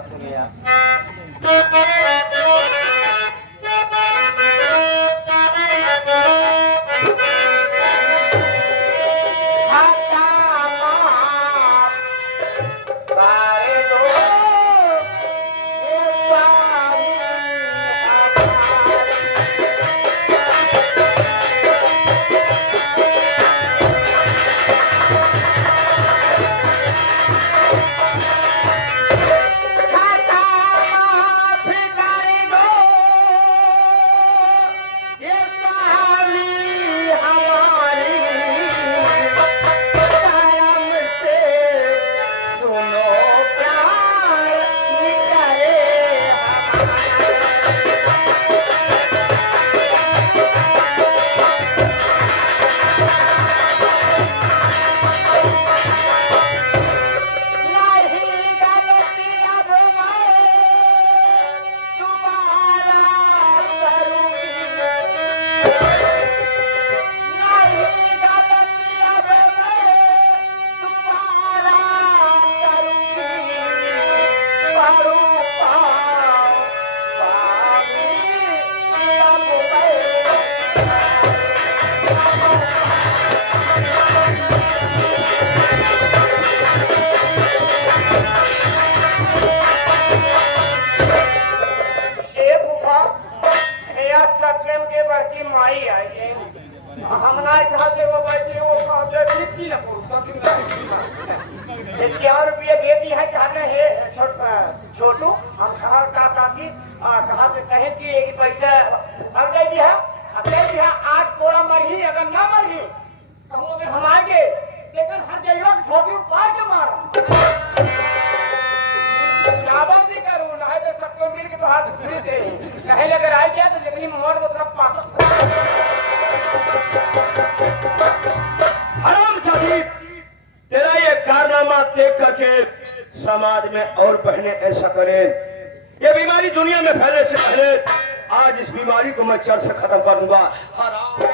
बात सुनिए आप। छोटू हम कहा की कहा के कहे कि एक पैसा अब दे दिया अब दे दिया 8 कोड़ा मरही अगर ना मरही तो अगर हम आगे लेकिन हर जगह छोटी पार के मार शाबाशी करूं ना तो सबको मिल के तो हाथ फ्री दे कहे अगर आ गया तो जितनी मोड़ को तरफ पाक हराम जादी तेरा ये कारनामा देख करके समाज में और बहनें ऐसा करें। ये बीमारी दुनिया में फैलने से पहले आज इस बीमारी को मैं जड़ से खत्म कर दूंगा। हराम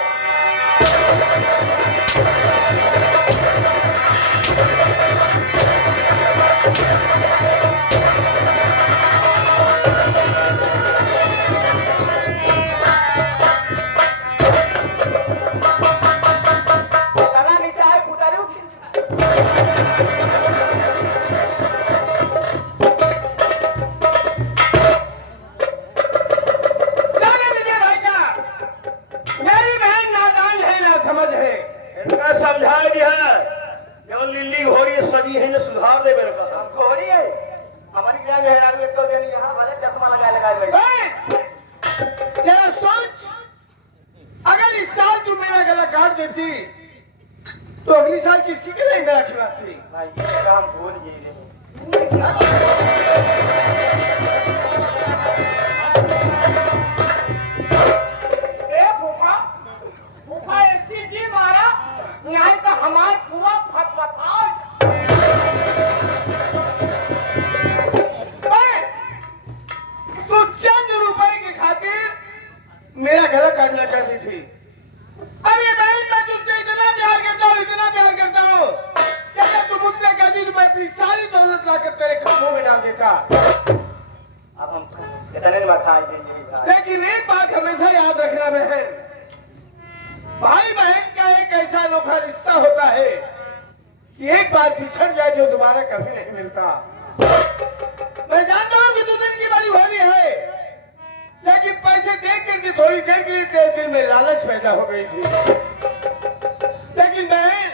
तो अगली साल किसकी के लिए मेरा खिलाती भाई ये काम भूल गए फूफा ऐसी जी मारा यहाँ तो हमारा पूरा फटवा था तो चंद रुपए की खातिर मेरा गला काटना चाहती थी। अरे बहन मैं तुझसे इतना प्यार करता हूँ क्या तुम मुझसे कहती तो मैं अपनी सारी दौलत लाकर तेरे कामों में डाल देता। अब हम कितने में खा देंगे लेकिन एक बात हमेशा याद रखना बहन, भाई बहन का एक ऐसा अनोखा रिश्ता होता है कि एक बार बिछड़ जाए जो दोबारा कभी नहीं मिलता। मैं जानता हूँ कि दो दिन की बड़ी होली है, लेकिन पैसे देख करके थोड़ी देर के लिए तेरे दिल में लालच पैदा हो गई थी। लेकिन बहन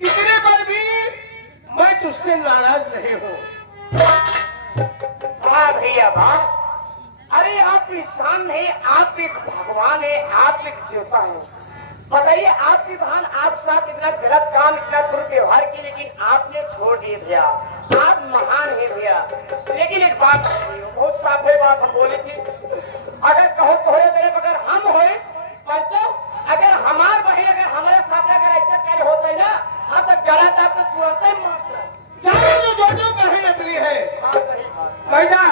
इतने पर भी मैं तुझसे नाराज नहीं हूँ। हाँ भैया वाह, अरे आप इंसान नहीं, आप एक भगवान है, आप एक देवता है। बताइए आपकी बहन आप साथ इतना गलत काम, इतना दुर्व्यवहार की, लेकिन आपने छोड़ दिए भैया। आप महान है भैया। लेकिन एक बात बहुत साफ है, बात हम बोले थी, अगर कहो तो हो तेरे बगैर हम होए बच्चों, अगर हमार बहन अगर हमारे साथ अगर ऐसा कार्य होता है ना, हाँ तो गलत आप तो तुरंत ही मारता। जो बहन अपनी है। हाँ सही बात। भैया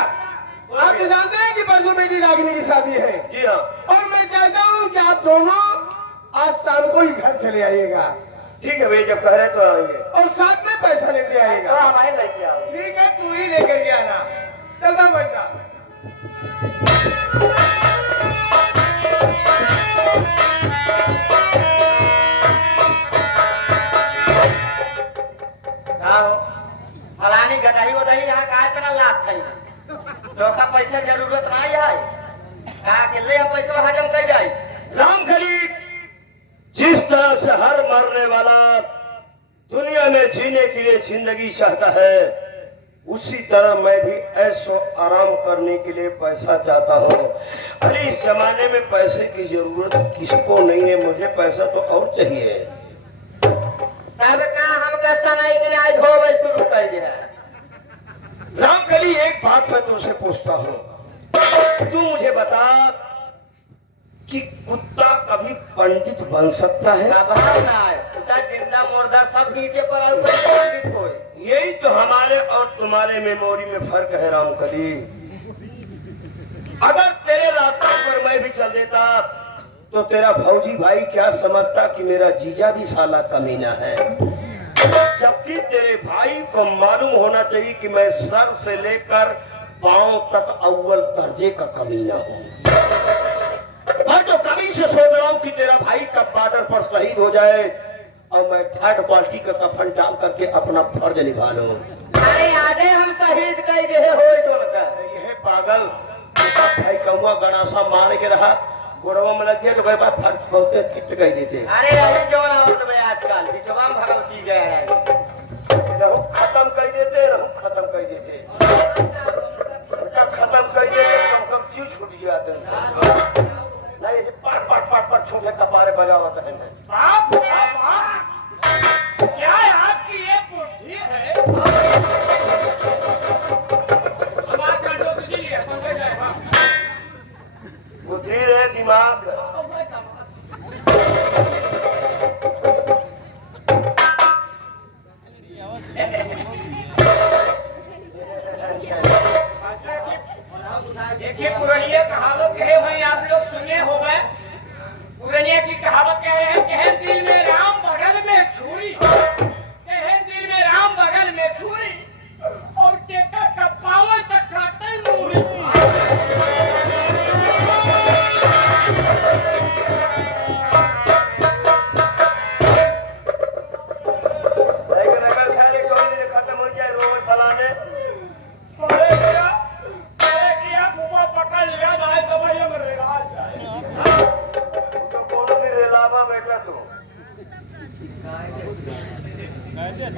आप तो जानते हैं कि परसों बेटी रागिनी की शादी है। जी हाँ। और मैं चाहता हूँ कि आप दोनों आज शाम को ही घर चले आइएगा। ठीक है भैया, जब कह रहे तो आएंगे और साथ में पैसा लेके आएगा। हमारे लेके आओ। ठीक है, तू ही लेकर के आना। चलता पैसा। फलानी गदही उदही यहाँ का इतना लाभ है, तो का पैसा जरूरत नहीं है, कहा के ले पैसा हजम कर जाए। रामखली, जिस तरह से हर मरने वाला दुनिया में जीने के लिए जिंदगी चाहता है, उसी तरह मैं भी ऐशो आराम करने के लिए पैसा चाहता हूँ। अरे इस जमाने में पैसे की जरूरत किसको नहीं है, मुझे पैसा तो और चाहिए। तब का हमका सनाई के आज होवे शुरू कर दिया। रामखली, एक बात मैं तुमसे पूछता हूँ, तू मुझे बता कि कुत्ता कभी पंडित बन सकता है? कुत्ता जिंदा मुर्दा सब नीचे पर पंडित हो। यही तो हमारे और तुम्हारे मेमोरी में फर्क है रामखली। अगर तेरे रास्ते पर मैं भी चल देता तो तेरा भौजी भाई क्या समझता कि मेरा जीजा भी साला कमीना है, जबकि तेरे भाई को मालूम होना चाहिए कि मैं सर से लेकर पांव तक अव्वल दर्जे का कमीना हूँ। मैं तो कभी से सोच रहा हूँ कि तेरा भाई कब बॉर्डर पर शहीद हो जाए और मैं थर्ड पार्टी का कफन डाल करके अपना फर्ज निभा लूं। अरे आजे हम शहीद कर दे हो तो ये पागल भाई कहूँगा गणासा मार के रहा, गोड़वा में लग गया तो भाई बात फर्ज बहुत फिट कर देते। अरे रहे जो ना हो तो भाई आजकल बिचवा में भगवती गए हैं, रहू खत्म कर देते, रहू खत्म कर देते, खत्म कर देते, कम जीव छूट गया टेंशन नहीं। पट पट पट पट छोटे कपारे बजा होता है। बाप क्या आपकी ये बुद्धि है? हमारा जो बुद्धि है समझ जाएगा। बुद्धि रे दिमाग। देखिए पुरानी कहावत कहे भाई आप लोग सुने हो गए। पुरानी की कहावत कहे हैं, कहे दिल में राम बगल में छुरी, कहे दिल में राम बगल में छुरी और टेका का पावर तक काटे मूरी। खत्म हो जाए रोड बनाने बेटा तू।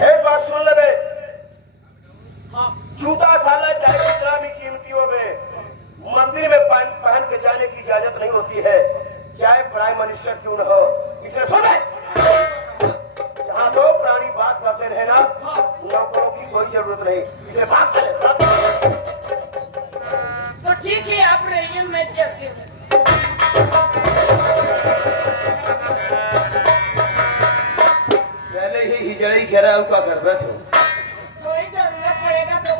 एक बात सुन ले बे, जूता साला चाहे कितना भी कीमती हो बे, मंदिर में पहन के जाने की इजाजत नहीं होती है, चाहे प्राइम मिनिस्टर क्यों न हो। इसलिए सुन ले, जहाँ दो प्राणी बात करते रहे ना, नौकरों की कोई जरूरत नहीं, इसलिए पास कर ले। तो ठीक है आप रहिए, मैं चलती हूँ। पहले ही हिजड़ी घेरा का कर बैठो, कोई जरूरत पड़ेगा तो।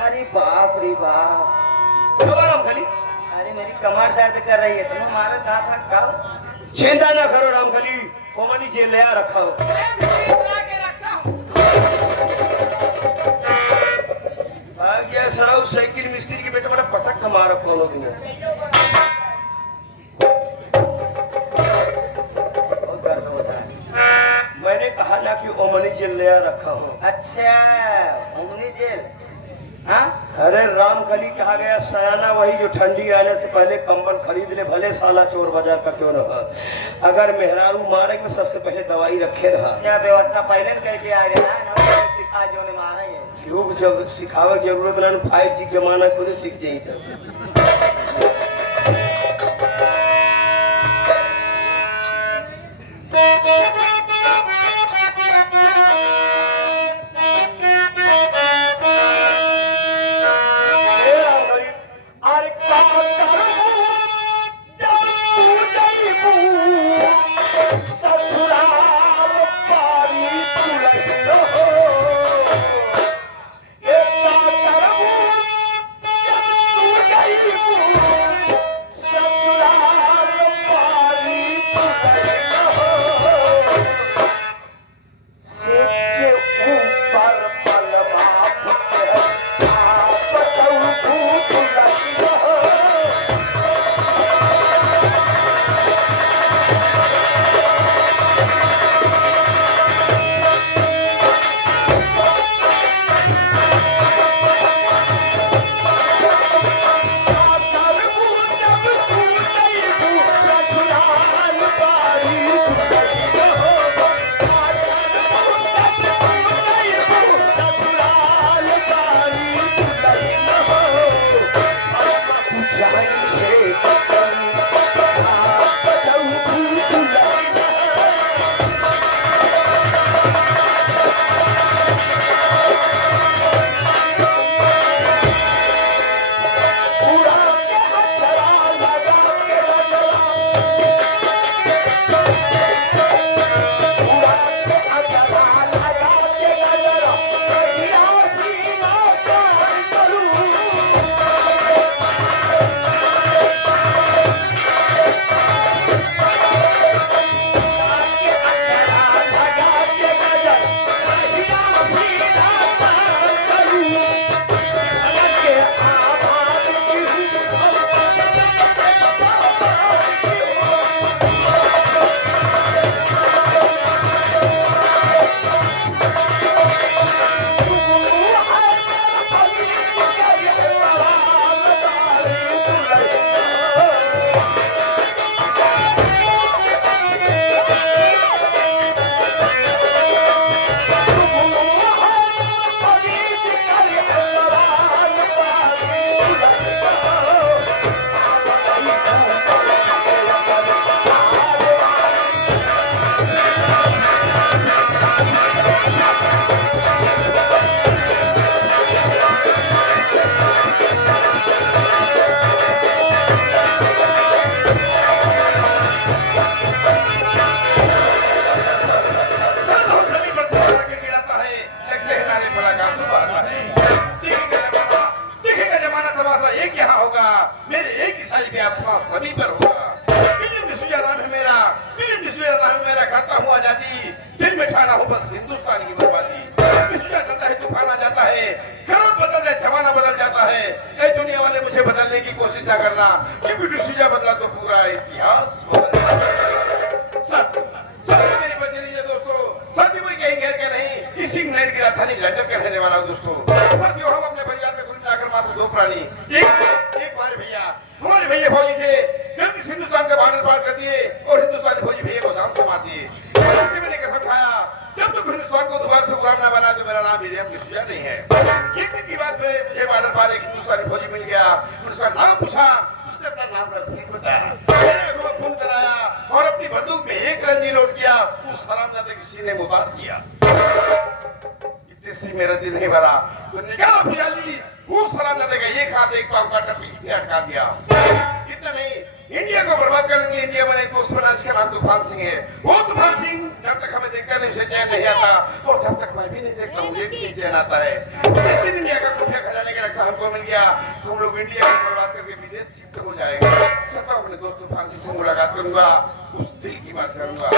अरे बाप रे बाप, रामखली, अरे मेरी कमर दर्द कर रही है, तुम्हें मारा था कब? चिंता ना करो रामखली, कोमनी जेल ले रखा हो। गया सराउ साइकिल मिस्त्री की बेटा बड़ा पटक मारा कोनो दिन। मैंने कहा ना कि ओमनी जेल ले रखा हूँ। अच्छा ओमनी जेल, हाँ? अरे रामखली कहा गया सयाना वही जो ठंडी आने से पहले कंबल खरीद ले, भले साला चोर बाजार का क्यों न हो। अगर मेहरारू मारे में सबसे पहले दवाई रखे रहा। अच्छा व्यवस्था पहले करके आ गया ना, सिखा जो ने मारा है। क्यों जब सिखावे की जरूरत ना, 5G जमाना खुद सीख जाए सब। बैठा ना हो बस हिंदुस्तान की बर्बादी। किसका चलता है तूफान आ जाता है, करोड़ बदल जाए जमाना बदल जाता है। ए दुनिया वाले मुझे बदलने की कोशिश ना करना, क्योंकि डिसीजन बदला तो पूरा इतिहास बदल जाता। साथी मेरी बची रही दोस्तों, साथी कोई कहीं गैर के नहीं, इसी इंग्लैंड की राजधानी लंदन के रहने वाला दोस्तों। साथियों हम अपने परिवार में कुल मिलाकर मात्र 2 प्राणी, एक हमारे भैया फौजी थे, गलती से हिंदुस्तान का बॉर्डर पार कर दिए और हिंदुस्तानी फौजी भैया को जान से मार दिए। ऐसे मैंने कसम खाया जब तक हिंदुस्तान को दोबारा से गुलाम ना बना तो मेरा नाम विलियम डिसूजा नहीं है। एक दिन की बात है, मुझे बॉर्डर पार एक हिंदुस्तानी फौजी मिल गया, उसका नाम पूछा, उसने अपना नाम रफीक बताया, मैंने उसको फोन कराया और अपनी बंदूक में एक रंजी लोड किया, उस हरामजादे के सीने में उतार दिया। इतनी मेरा दिल नहीं भरा तो निकाला फुजाली, उस हरामजादे का एक हाथ एक पांव काट काट दिया। इतना नहीं, इंडिया को बर्बाद करने के इंडिया में एक दोस्त बना, इसका नाम तूफान सिंह है। वो तूफान सिंह जब तक हमें देखता नहीं उसे चैन नहीं आता, और जब तक मैं भी नहीं देखता मुझे भी नहीं चैन आता है। जिस दिन इंडिया का खुफिया खजाने का नक्शा हमको मिल गया तो हम लोग इंडिया को बर्बाद करके विदेश शिफ्ट हो जाएगा। सत्ता अपने दोस्त तूफान सिंह से मुलाकात करूंगा, उस दिल की बात करूंगा।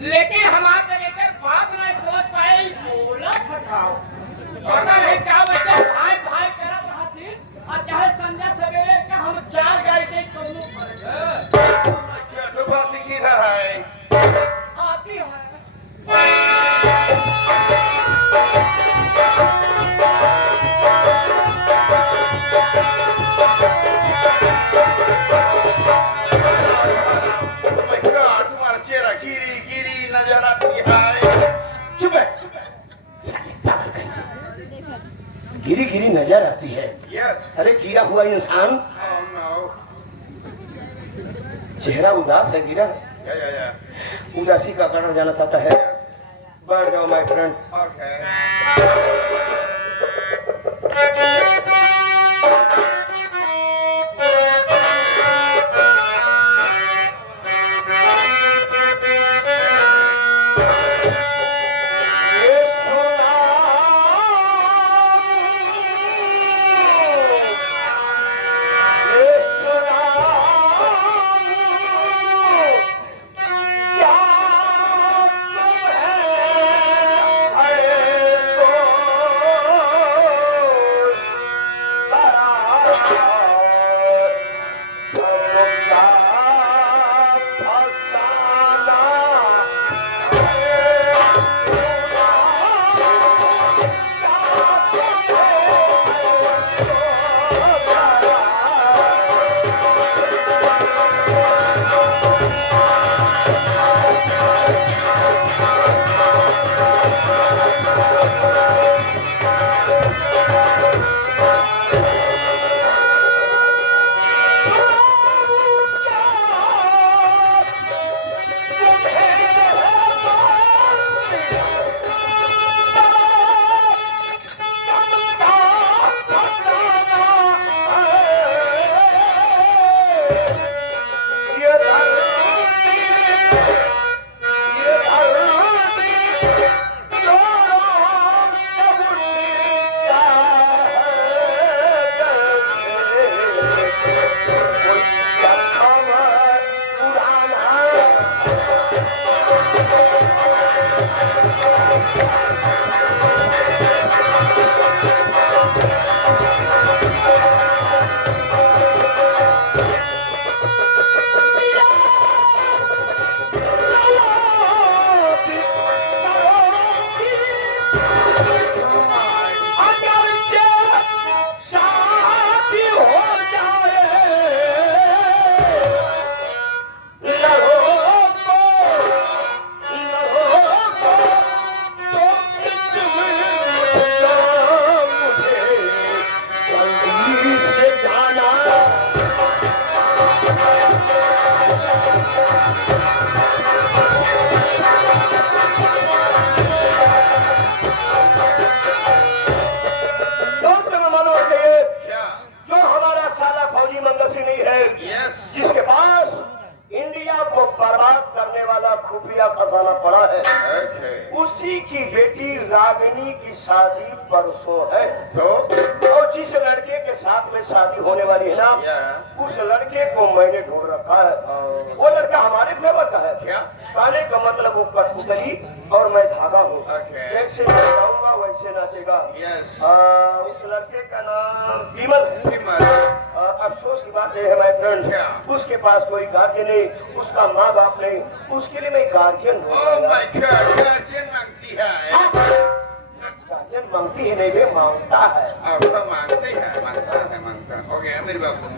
लेकिन हमारे लेकर बात नहीं समझ पाए, बोला थकाओ पता नहीं क्या वैसे भाई भाई करब रहती और चाहे संध्या सवेरे का हम 4 गाड़ी दे कौनो पड़ेगा। क्या सुबह से किधर है? आती है चेहरा गिरी गिरी नजर आती है। चुप है, साले पागल कहीं। गिरी गिरी नजर आती है? यस। अरे गिरा हुआ इंसान, ओह नो। चेहरा उदास है गिरा, या उदासी का कारण जाना चाहता है। बैठ जाओ माय फ्रेंड। ओके। रागिनी की शादी परसों है, तो और जिस लड़के के साथ में शादी होने वाली है ना, या उस लड़के को मैंने ढूंढ रखा है। और वो लड़का हमारे फेवर का है। क्या? कहने का मतलब वो कठपुतली और मैं धागा हूँ। Okay. जैसे मैं गाऊंगा वैसे नाचेगा। यस उस लड़के का नाम विमल है। विमल अफसोस की बात यह है माय फ्रेंड, क्या? उसके पास कोई गार्जियन नहीं, उसका माँ बाप नहीं, उसके लिए मैं guardian oh my God guardian मांगती है गार्जियन मांगती है नहीं वे मांगता है। अब तो मांगते हैं मांगता हो गया मेरी बाबू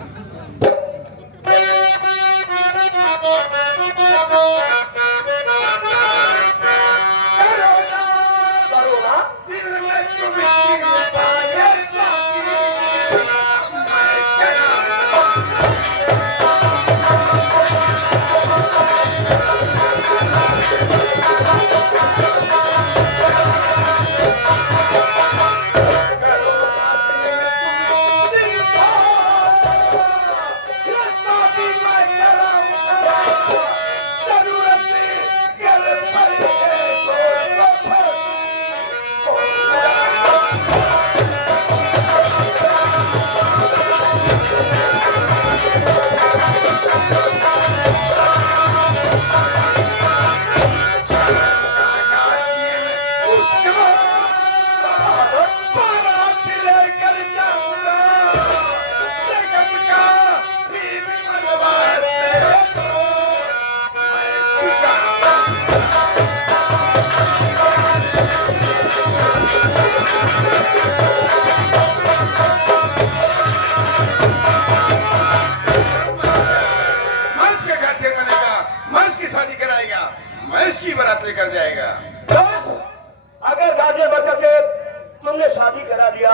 करोना दिल में तुम छिन पाए साथी मैं क्या लेकर जाएगा बस अगर गार्जियन बनकर के तुमने शादी करा दिया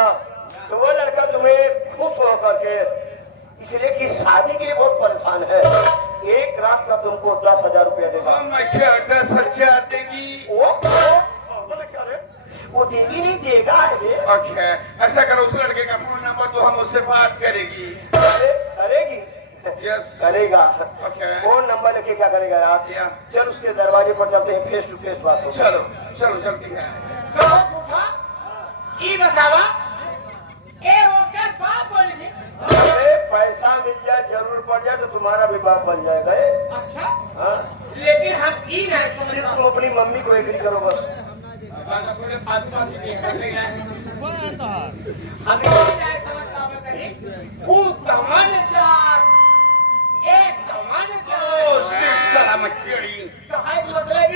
तो वो लड़का तुम्हें खुश होकर के, इसलिए कि शादी के लिए बहुत परेशान है, एक रात का तुमको 10,000 रुपया देगा। क्या 10,000 देगी वो देगी नहीं देगा है। ओके ऐसा करो उस लड़के का फोन नंबर तो हम उससे बात करेगी करेगी यस करेगा। ओके फोन नंबर लेके क्या करेगा आप? या चल उसके दरवाजे पर चलते हैं, फेस टू फेस बात हो। चलो चलो जल्दी है तो पूछा ई बतावा ए ओकर बाप बोल रही। अरे पैसा मिल जाए जरूर पड़ जाए तो तुम्हारा भी बाप बन जाएगा। अच्छा हाँ? लेकिन हम ई नहीं समझ सिर्फ तुम अपनी मम्मी को एग्री करो बस। बात सुने फालतू देख रहे हैं हम ई नहीं समझ पावे कहीं वो तमान जात एक तमान ओ जात शिट सलाम कीड़ी तो है मतलब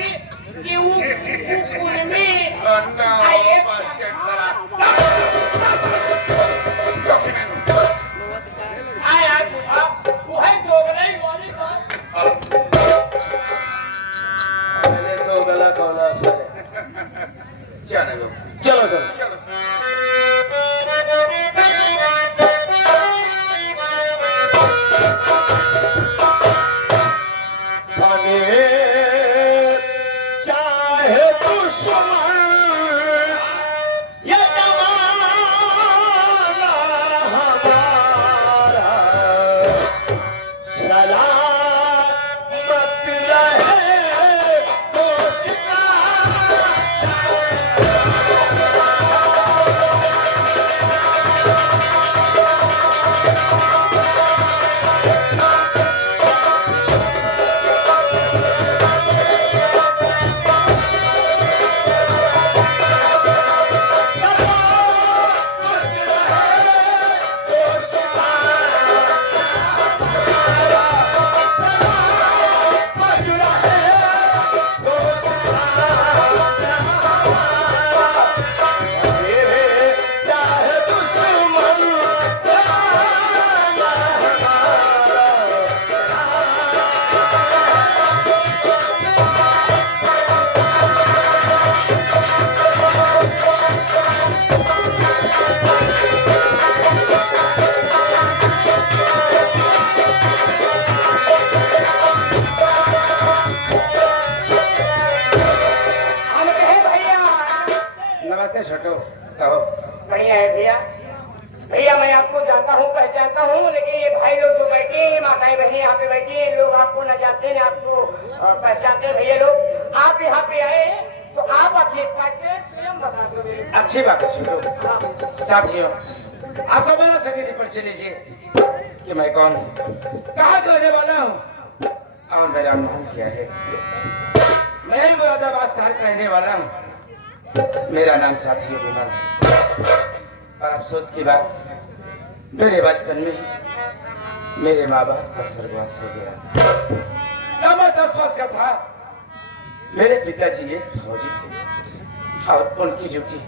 कि वो कुनमी नो बास्केट सरा डॉक्यूमेंट आय आय वो है दोगले वाली बात पहले तो गला कौला से चलो चलो चलो चलो बने चाहे दुश्मन ये जमाना हमारा सलामत रहे दोस्ता। हम कहे भैया नमस्ते छोटो, कहो। बढ़िया है भैया। भैया मैं आपको जानता हूँ पहचानता हूँ, लेकिन ये भाई लोग जो बैठे हैं माताएं बहनें यहाँ पे बैठी हैं, लोग आपको न जानते हैं आपको पहचानते हैं। भैया लोग आप यहाँ पे आए तो आप अपने परिचय स्वयं बता दो मेरे को। अच्छी बात है छोटू। हाँ, साथियों, आप सब मेरा संगीत परिचय लीजिए कि मैं कौन हूँ, कहाँ का रहने वाला हूँ और मेरा नाम क्या है। मैं ही मुरादाबाद शहर का रहने वाला हूँ। मेरा नाम साथियों विमल है। और अफसोस की बात, मेरे बचपन में ही मेरे माँ बाप का स्वर्गवास हो गया। जब मैं 10 वर्ष का था, मेरे पिताजी एक फौजी थे और उनकी ड्यूटी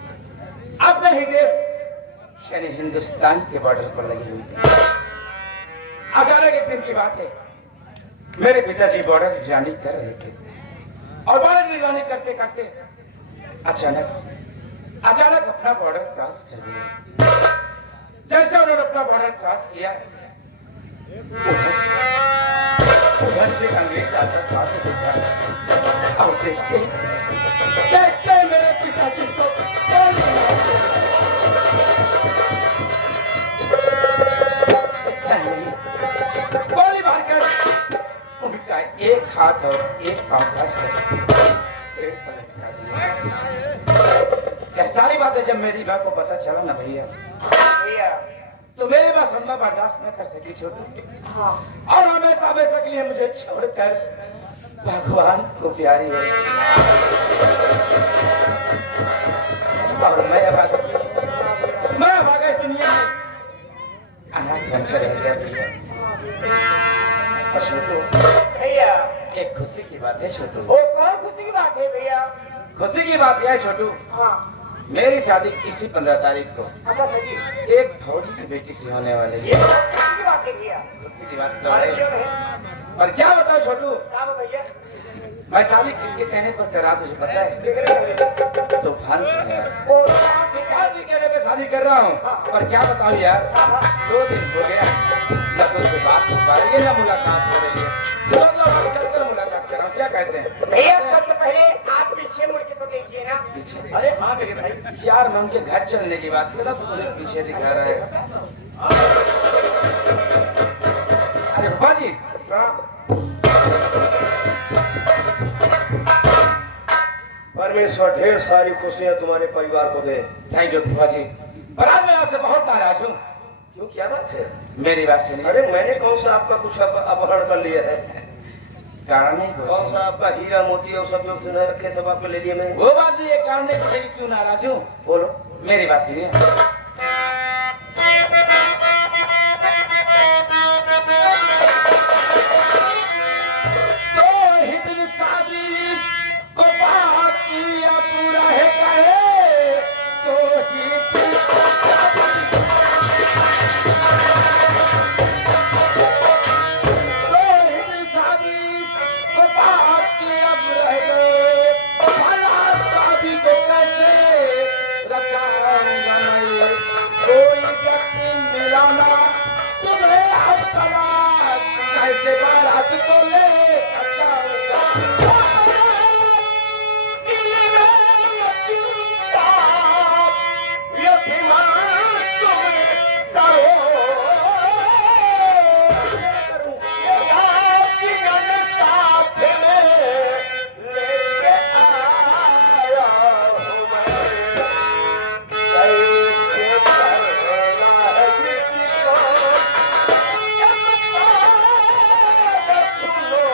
अपने ही देश यानी हिंदुस्तान के बॉर्डर पर लगी हुई थी। अचानक एक दिन की बात है, मेरे पिताजी बॉर्डर निगरानी कर रहे थे और बॉर्डर निगरानी करते करते अचानक अपना बॉर्डर क्रॉस कर गए। जैसे उन्होंने अपना बॉर्डर क्रॉस किया, उधर से अंग्रेज आकर भागे देखा और देखते मेरे पिताजी को गोली मारकर उनका एक हाथ और एक पांव काट कर पेट पर लटका दिया। ये सारी बातें जब मेरी माँ को पता चला ना भैया, तो मेरे पास हम बर्दाश्त न कर सकी छोटू। और हमेशा हमेशा के लिए मुझे छोड़कर भगवान को प्यारी हो और मैं अब इस दुनिया में अनाथ बनकर रह गया भैया। और छोटू भैया, एक खुशी की बात है छोटू। वो कौन खुशी की बात है भैया? खुशी की बात यह है छोटू, हाँ, मेरी शादी इसी 15 तारीख को अच्छा जी, एक फौजी की बेटी से होने वाली ये है। बहुत खुशी की बात है भैया। खुशी की बात तो अरे है, क्यों नहीं? पर क्या बताओ छोटू, क्या वो भैया? मैं शादी किसके कहने पर करा तुझे पता है? देख रहे हो? तूफान से यार। वो कहाँ से कहाँ तूफान से कहने पे शादी कर रहा हूँ। और क्या बताऊँ यार, 2 दिन हो गया न तो उससे बात हो पा रही है न मुलाकात हो रही है। चलो हम चलकर मुलाकात कर रहा हूँ, क्या कहते हैं? भैया सबसे पहले आप पीछे मुड़ के तो देखिए ना। पीछे अरे हाँ मेरे भाई, यार, मैं उनके घर चलने की बात कर रहा हूँ, तुझे पीछे दिखा रहा है। अरे बाबा जी, परमेश्वर ढेर सारी खुशियां तुम्हारे परिवार को दे। थैंक यू बाबा जी। पर आज मैं आपसे बहुत नाराज हूँ। क्यों, क्या बात है? मेरी बात सुनिए। अरे मैंने कौन सा आपका कुछ अपहरण कर लिया है? कारण नहीं कौन पूछे। सा आपका हीरा मोती और सब जो सुना रखे सब आपको ले लिए मैं? वो बात नहीं है, कारण नहीं पूछे कि क्यों नाराज हूँ। बोलो। मेरी बात सुनिए। तो हितन शादी को बात किया पूरा है कहे, तो हितन शादी को बात किया अब रह गए, भला शादी को कैसे रचाऊंगा मैं, कोई व्यक्ति मिलाना तुम्हें अब तलाक कैसे बारात को ले जाऊंगा। दिल में ये चिंता, ये बीमार तुम करो, ये जीवन साथ में लेके आया हूँ मैं, कैसे करना है किसी को सुनो,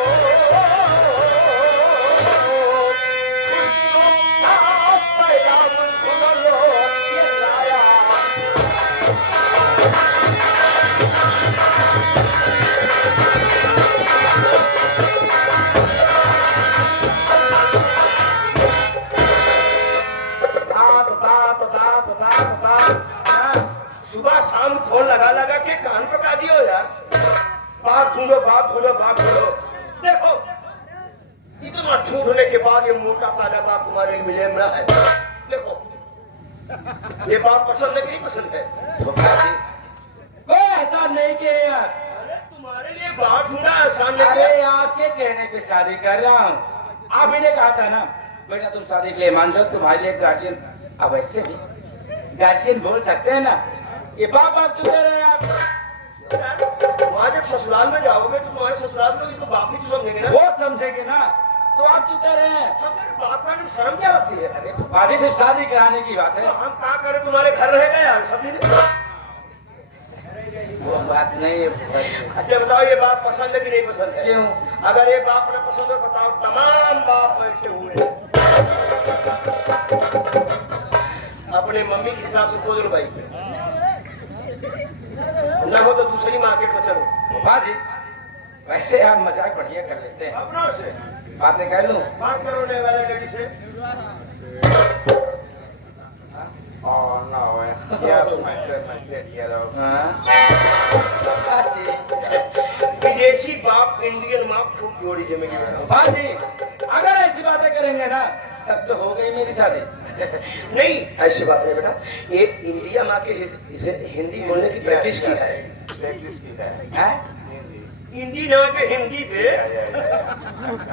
खुशियों का पैगाम सुन लो, ये लाया। सुबह शाम फोन लगा लगा के कान पका दियो यार। बात ढूंढो, बात ढूंढो, बात ढूंढो। देखो, इतना ढूंढने के बाद ये मोटा ताजा बाप तुम्हारे लिए मिले मिला है। देखो, ये बात पसंद है कि नहीं पसंद है? धोखा जी, कोई एहसान नहीं किया यार। अरे तुम्हारे लिए बात ढूंढा आसान नहीं अरे है। आपके कहने पे शादी कर रहा हूँ। आप ही ने कहा था ना बेटा तुम शादी के लिए मान जाओ, तुम्हारे लिए गार्जियन। अब ऐसे भी गार्जियन बोल सकते हैं ना, ये बाप बाप क्यों कह रहे हैं आप? वहाँ जब ससुराल में जाओगे तो तुम्हारे ससुराल में इसको बाप ही तो समझेंगे ना। वो समझेंगे ना, तो आप क्यों कह रहे हैं? बाप का शर्म क्या होती है? अरे बाजी सिर्फ शादी कराने की बात है। तो हम क्या करें, तुम्हारे घर रह गए यार सब दिन। वो बात नहीं है। अच्छा बताओ, ये बात पसंद है कि नहीं पसंद है? क्यों? अगर ये बाप ने पसंद है बताओ, तमाम बाप बैठे हुए हैं। अपने मम्मी के हिसाब से खोज लो भाई, ना हो तो दूसरी मार्केट में चलो। बाजी वैसे आप मजाक बढ़िया कर लेते हैं। अपनों से बातें कह लूं? बात करो ने वाले लड़की से। Oh no, yes, my son, my kid, you know. हाँ बाजी विदेशी बाप इंडियन माँ खूब जोड़ी जमेगी। बाजी अगर ऐसी बातें करेंगे ना तब तो हो गई मेरी शादी। नहीं ऐसी बात नहीं बेटा, ये इंडिया माँ के इसे हिंदी बोलने की प्रैक्टिस की है। Practice की है। हैं? हिंदी ना के हिंदी पे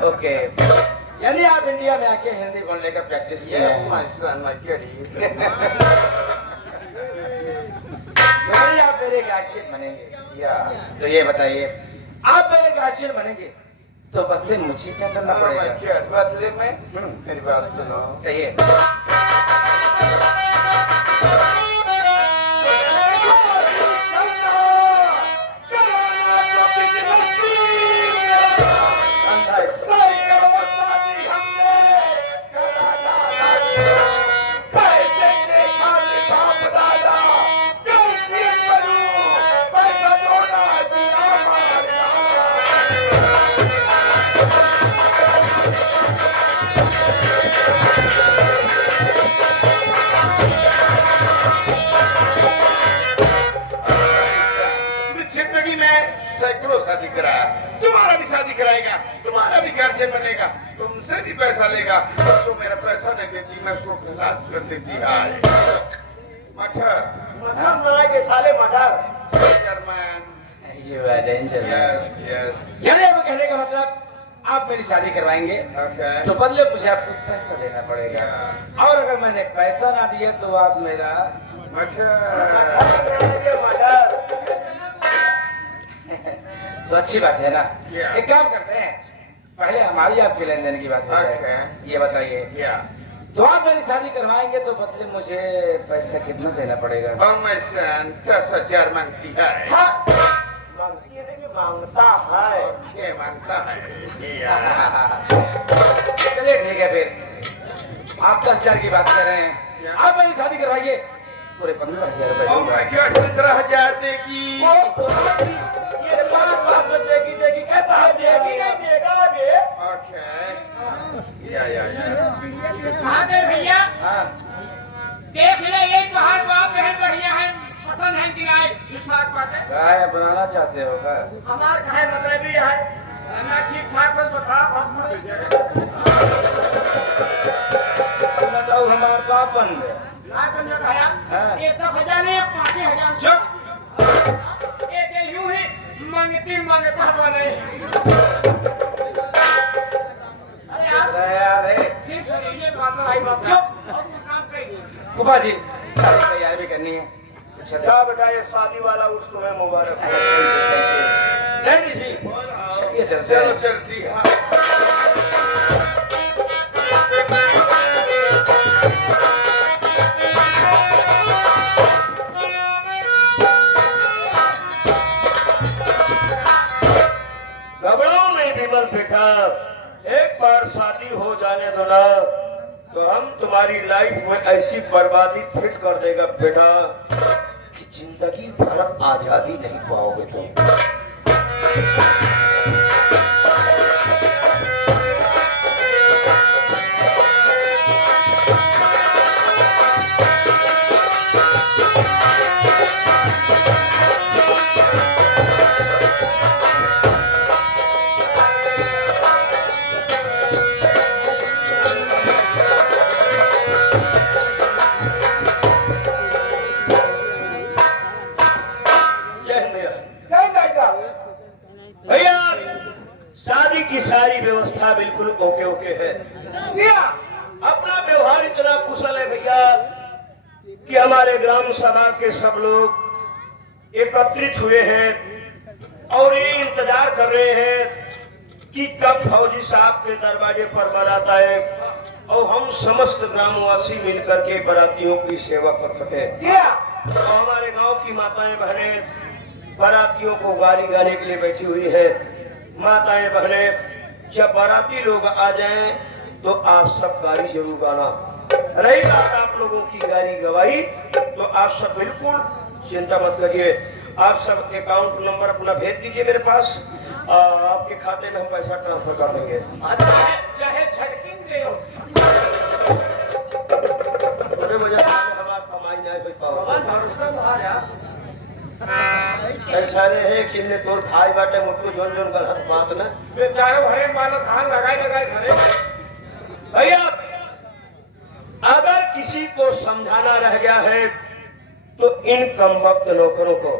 ओके, यानी आप इंडिया में आके हिंदी बोलने का प्रैक्टिस किया Yes, है। my son, my kid. यानी आप मेरे गार्जियन बनेंगे। Yeah. तो ये बताइए, आप मेरे गार्जियन बनेंगे तो बदले मुझे क्या करना Oh, my पड़ेगा? kid, बदले में मेरी बात सुनो। कहिए। जिंदगी में सैकड़ों शादी कराया, तुम्हारा भी शादी कराएगा, तुम्हारा भी गार्जियन बनेगा, तुमसे भी पैसा लेगा। जो मेरा पैसा नहीं देती मैं उसको खलास कर देती है। मटर मतलब ना के साले मटर। German. You are dangerous. Yes yes. यानी अब कहने का मतलब आप मेरी शादी करवाएंगे ओके। तो बदले मुझे आपको पैसा देना पड़ेगा, और अगर मैंने पैसा ना दिया तो आप मेरा मटर। तो अच्छी बात है ना। Yeah. एक काम करते हैं, पहले हमारी आपके लेन देन की बात हो जाए। Okay. ये बताइए, या। तो आप मेरी शादी करवाएंगे तो बदले मुझे पैसा कितना देना पड़ेगा? Oh my son, 10,000 मांगती है। हाँ, मांगती है कि मांगता है। ओके, मांगता है। या। चलिए ठीक है, फिर आप 10,000 की बात कर रहे हैं, Yeah. आप मेरी शादी करवाइए, पूरे 15,000 रुपए Oh दूंगा। my God, 15,000 देगी। ये बात में देगी कैसा है? देगी नहीं देगा बे? ओके। या। कहाँ गए भैया? हाँ, देख ले, ये कहाँ बाप बहन बढ़िया है, पसंद है कि नहीं? ठीक ठाक बात है। काय बनाना चाहते हो क्या? हमार कहे मतलब भी है ना, ठीक ठाक बस बता। बताओ हमारा बाप बन गए। ना समझो भैया, हाँ। ये 10,000 नहीं, 5,000। चुप। ये तो यूं ही मांगती मांगता बने। अरे यार, अरे यार, सिर्फ शरीर बात आई बात। चुप। और कोई काम करिए। फूफा जी, सारी तैयारी भी करनी है। अच्छा, क्या बेटा, ये शादी वाला उस तुम्हें मुबारक हो। रेड्डी जी, चलिए चलते चलो हैं। चलती है। घबराओ नहीं विमल बेटा, एक बार शादी हो जाने दो ना, तो हम तुम्हारी लाइफ में ऐसी बर्बादी फिट कर देगा बेटा कि जिंदगी भर आजादी नहीं पाओगे तुम। भैया, शादी की सारी व्यवस्था बिल्कुल ओके ओके है। जी हाँ, अपना व्यवहार इतना कुशल है भैया कि हमारे ग्राम सभा के सब लोग एकत्रित हुए हैं और ये इंतजार कर रहे हैं कि कब फौजी साहब के दरवाजे पर बारात आए और हम समस्त ग्रामवासी मिलकर के बारातियों की सेवा कर सके। जी हाँ। तो हमारे गांव की माताएं बहनें बारातियों को गाली गाने के लिए बैठी हुई है। माताएं बहनें, जब बाराती लोग आ जाएं तो आप सब गाली जरूर गाना। रही बात आप लोगों की गाली गवाही, तो आप सब बिल्कुल चिंता मत करिए। आप सब अकाउंट नंबर अपना भेज दीजिए मेरे पास, आपके खाते में हम पैसा ट्रांसफर कर देंगे। चाहे झटकिन दे पूरे वजह से हमारा कमाई नहीं हो पाओ। भरोसा तो यार ऐसा है कि इन्हें तोर भाई बाटे मुझको जोन जोन गलत बात न बेचारे भरे मानो धान लगाए घरे। भैया, अगर किसी को समझाना रह गया है तो इन कमबख्त नौकरों को,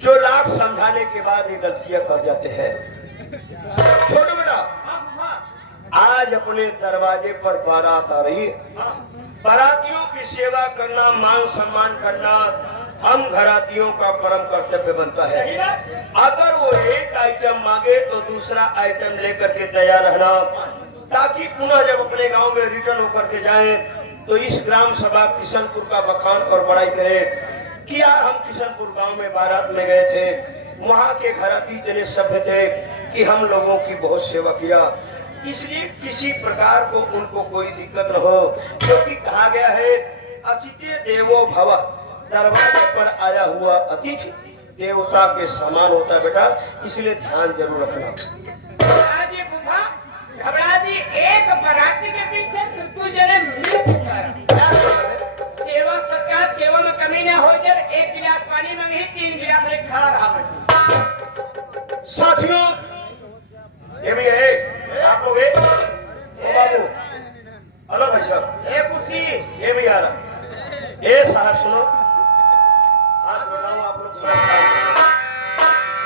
जो लाख समझाने के बाद ये गलतियां कर जाते हैं। छोटो बेटा, आज अपने दरवाजे पर बारात आ रही है। बारातियों की सेवा करना, मान सम्मान करना हम घरातियों का परम कर्तव्य बनता है। अगर वो एक आइटम मांगे तो दूसरा आइटम लेकर के तैयार रहना, ताकि पुनः जब अपने गांव में रिटर्न होकर के जाएं तो इस ग्राम सभा किशनपुर का बखान और बड़ाई करे कि यार हम किशनपुर गांव में बारात में गए थे, वहां के घराती इतने सभ्य थे कि हम लोगों की बहुत सेवा किया। इसलिए किसी प्रकार को उनको कोई दिक्कत न हो, क्योंकि कहा गया है अतिथि देवो भव, दरवाजे पर आया हुआ अतिथि देवता के समान होता है बेटा, इसलिए ध्यान जरूर रखना। जी बुढ़ा घबरा जी, एक बाराती के पीछे तू जने सेवा सत्कार सेवा में कमी न हो जाए। एक गिलास पानी मांगे 3 गिलास में खड़ा रहा। साथियों, ये भी है आप लोग, बाबू हेलो भाई साहब, एक उसी ये भी आ रहा। ए साहब सुनो, हाथ जोड़ा हूं, आप लोग थोड़ा सा,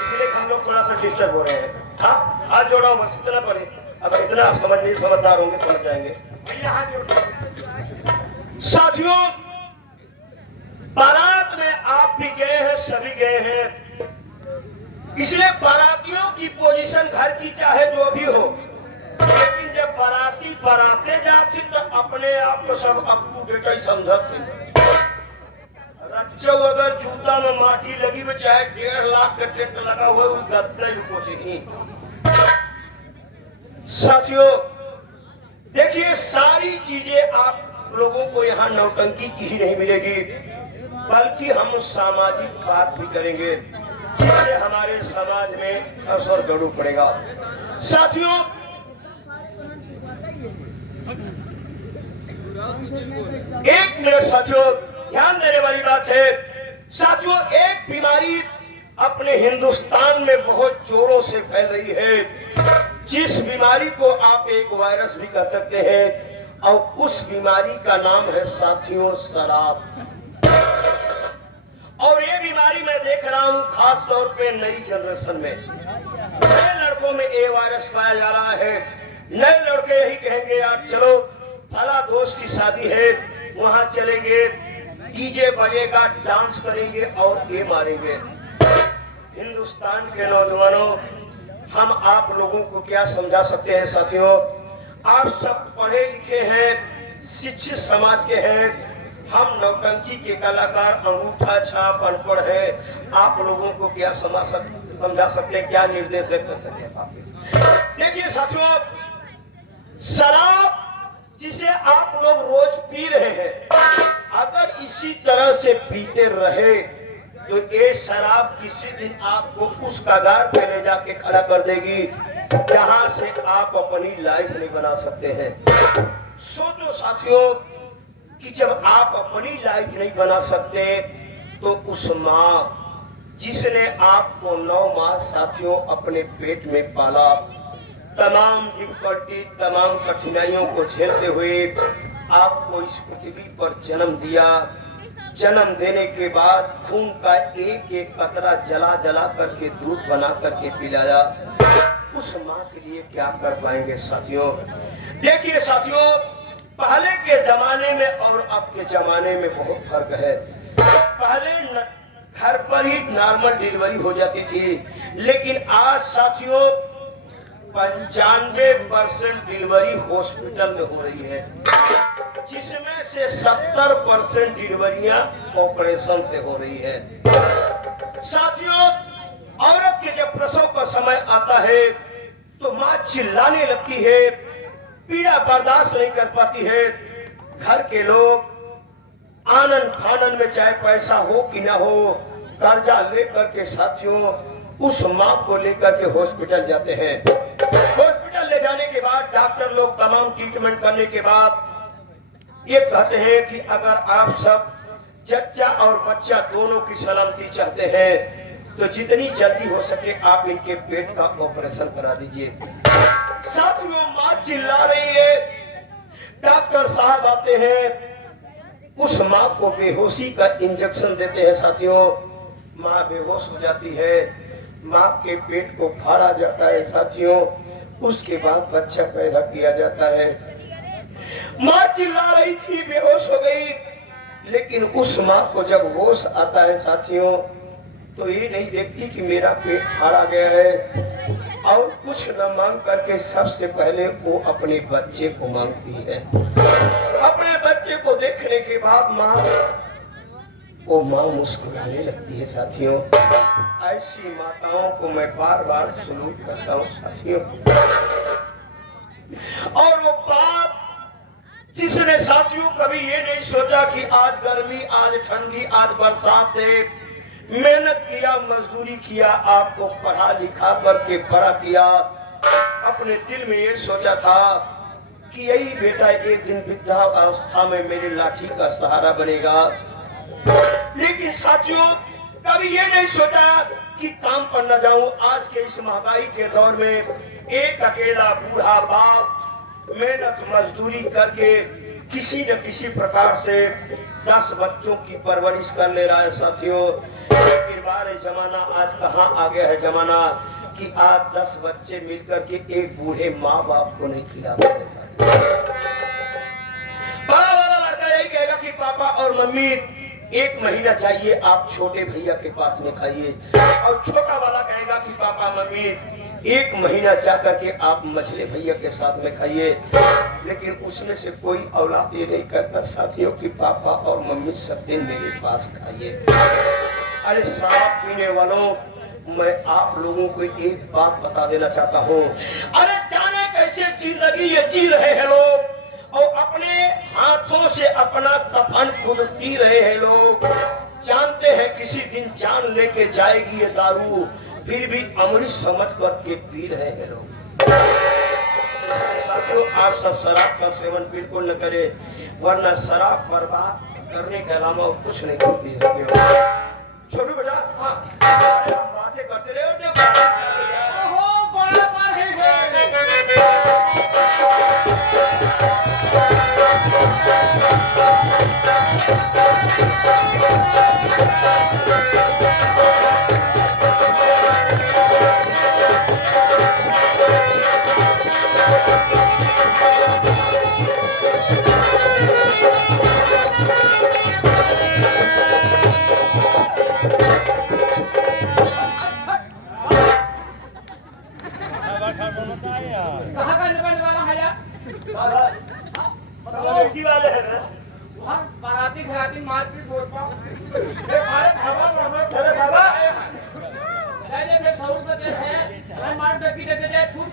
इसलिए हम लोग थोड़ा सा डिस्टर्ब हो रहे हैं। हाँ, हाथ जोड़ा हूं, बस इतना पड़े। अब इतना आप समझ नहीं, समझदार होंगे, समझ जाएंगे। साथियों, बारात में आप भी गए हैं, सभी गए हैं, इसलिए बारातियों की पोजीशन घर की चाहे जो भी हो, लेकिन जब बाराती बाराते जाती तो अपने आप को सब अपू बेटा ही समझते। रच्चो अगर जूता में माटी लगी हुई, चाहे 1.5 लाख का टेंट लगा हुआ, वो गद्दे पहुंचेगी। साथियों देखिए, सारी चीजें आप लोगों को यहाँ नौटंकी की ही नहीं मिलेगी, बल्कि हम सामाजिक बात भी करेंगे जिससे हमारे समाज में असर जरूर पड़ेगा। साथियों, एक मेरे साथियों ध्यान देने वाली बात है। साथियों, एक बीमारी अपने हिंदुस्तान में बहुत जोरों से फैल रही है, जिस बीमारी को आप एक वायरस भी कह सकते हैं, और उस बीमारी का नाम है साथियों शराब। और ये बीमारी मैं देख रहा हूं खास तौर पे नई जनरेशन में, नए लड़कों में ये वायरस पाया जा रहा है। नए लड़के यही कहेंगे यार चलो फला दोस्त की शादी है, वहां चलेंगे, डीजे बजेगा, डांस करेंगे और ये मारेंगे। हिंदुस्तान के नौजवानों, हम आप लोगों को क्या समझा सकते हैं। साथियों, आप सब पढ़े लिखे हैं, शिक्षित समाज के हैं, हम नौटंकी के कलाकार, अंगूठा छाप अनपढ़ है, आप लोगों को क्या समझा सकते हैं, क्या निर्देश दे सकते हैं। देखिए साथियों, शराब जिसे आप लोग रोज पी रहे हैं, अगर इसी तरह से पीते रहे तो ये शराब किसी दिन आपको उस कगार पे ले जाके खड़ा कर देगी जहां से आप अपनी लाइफ नहीं बना सकते हैं। सोचो साथियों कि जब आप अपनी लाइफ नहीं बना सकते तो उस माँ जिसने आपको 9 माह साथियों अपने पेट में पाला, तमाम डिफिकल्टी, तमाम कठिनाइयों को झेलते हुए आपको इस पृथ्वी पर जन्म दिया, जन्म देने के बाद खून का एक एक कतरा जला जला करके दूध बना करके पिलाया, उस माँ के लिए क्या कर पाएंगे साथियों। देखिए साथियों, पहले के जमाने में और अब के जमाने में बहुत फर्क है। पहले घर पर ही नॉर्मल डिलीवरी हो जाती थी, लेकिन आज साथियों 95% डिलीवरी हॉस्पिटल में हो रही है, जिसमें से 70% डिलीवरियां ऑपरेशन से हो रही है। साथियों, औरत के जब प्रसव का समय आता है तो माँ चिल्लाने लगती है, पीड़ा बर्दाश्त नहीं कर पाती है। घर के लोग आनन फानन में चाहे पैसा हो कि ना हो, कर्जा लेकर के साथियों उस माँ को लेकर के हॉस्पिटल जाते हैं। हॉस्पिटल ले जाने के बाद डॉक्टर लोग तमाम ट्रीटमेंट करने के बाद ये कहते हैं कि अगर आप सब जच्चा और बच्चा दोनों की सलामती चाहते हैं तो जितनी जल्दी हो सके आप इनके पेट का ऑपरेशन करा दीजिए। साथियों, माँ चिल्ला रही है, डॉक्टर साहब आते हैं, उस माँ को बेहोशी का इंजेक्शन देते हैं। साथियों, माँ बेहोश हो जाती है, माँ के पेट को फाड़ा जाता है। साथियों, उसके बाद बच्चा पैदा किया जाता है। माँ चिल्ला रही थी, बेहोश हो गई, लेकिन उस माँ को जब होश आता है साथियों तो ये नहीं देखती कि मेरा पेट फाड़ा गया है, और कुछ न मांग करके सबसे पहले वो अपने बच्चे को मांगती है। अपने बच्चे को देखने के बाद माँ मुस्कुराने लगती है। साथियों, ऐसी माताओं को मैं बार बार सलूट करता हूँ साथियों। और वो बाप जिसने साथियों कभी ये नहीं सोचा कि आज गर्मी, आज ठंडी, आज बरसात है, मेहनत किया, मजदूरी किया, आपको पढ़ा लिखा करके बड़ा किया, अपने दिल में ये सोचा था कि यही बेटा एक दिन वृद्धावस्था में मेरे लाठी का सहारा बनेगा। लेकिन साथियों, कभी ये नहीं सोचा कि काम पर न जाऊं। आज के इस महंगाई के दौर में एक अकेला बूढ़ा बाप मेहनत मजदूरी करके किसी न किसी प्रकार से 10 बच्चों की परवरिश कर ले रहा है। साथियों, लेकिन बार जमाना आज कहाँ आ गया है जमाना कि आज 10 बच्चे मिलकर के एक बूढ़े माँ बाप को नहीं खिला पाते। बड़ा वाला लड़का यही कहेगा कि पापा और मम्मी 1 महीना चाहिए, आप छोटे भैया के पास में खाइए, और छोटा वाला कहेगा कि पापा मम्मी 1 महीना जाकर के आप मछली भैया के साथ में खाइए। लेकिन उसमें से कोई औलाद ये नहीं करता साथियों कि पापा और मम्मी सब दिन मेरे पास खाइए। अरे शराब पीने वालों, मैं आप लोगों को एक बात बता देना चाहता हूँ। अरे जाने कैसे जिंदगी ये जी रहे हैं लोग, और अपने हाथों से अपना कफन खुद सी रहे हैं लोग। जानते हैं किसी दिन जान लेके जाएगी ये दारू, फिर भी अमृत समझ करके पी रहे हैं लोग। साथियों, आप सब शराब का सेवन बिल्कुल न करें, वरना शराब बर्बाद करने के अलावा कुछ नहीं करती। छोटू बेटा, बातें करते रहे। कहाँ का निकलने वाला है यार? बाराती घराती मारपीट बोल पाओ। जैसे 100 रुपए दे है, मार डकी देते जाए फूट।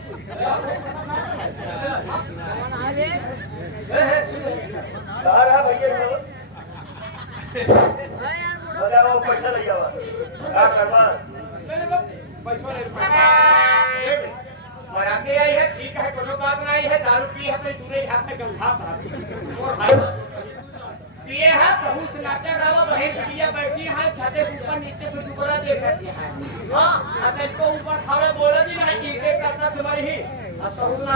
भैया वो पैसा लग जावा, क्या करना? पैसा नहीं बराती आई है, ठीक है, कोनो बात नहीं है। दारू पी है तो दूसरे हाथ में गंधा पिए है, सबू से नाचा गावा, बहन बिटिया बैठी है, छाते ऊपर नीचे से दुबरा देख रही है। हाँ, अतल को ऊपर खावे बोला दी ना कि एक करता से मरी ही और सबू ना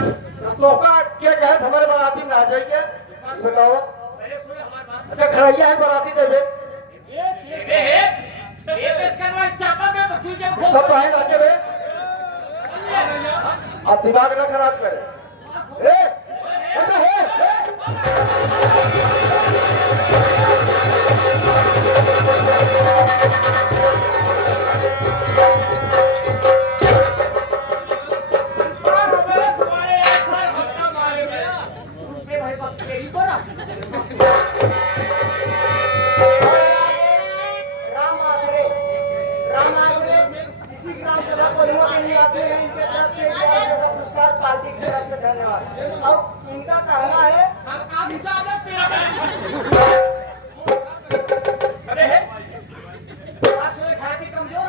तो का क्या कहे हमारे बाराती में आ जाइए, बताओ। पहले सुन हमारी बात। अच्छा, खड़ैया है बाराती देवे ये पेश करवा चापा में तू जब सब बहन आके वे, आप दिमाग ना खराब करे। ग्राम इसी ग्राम सभा को इनके तरफ से पुरस्कार पार्टी की तरफ से धन्यवाद। और इनका कहना है अरे है कमजोर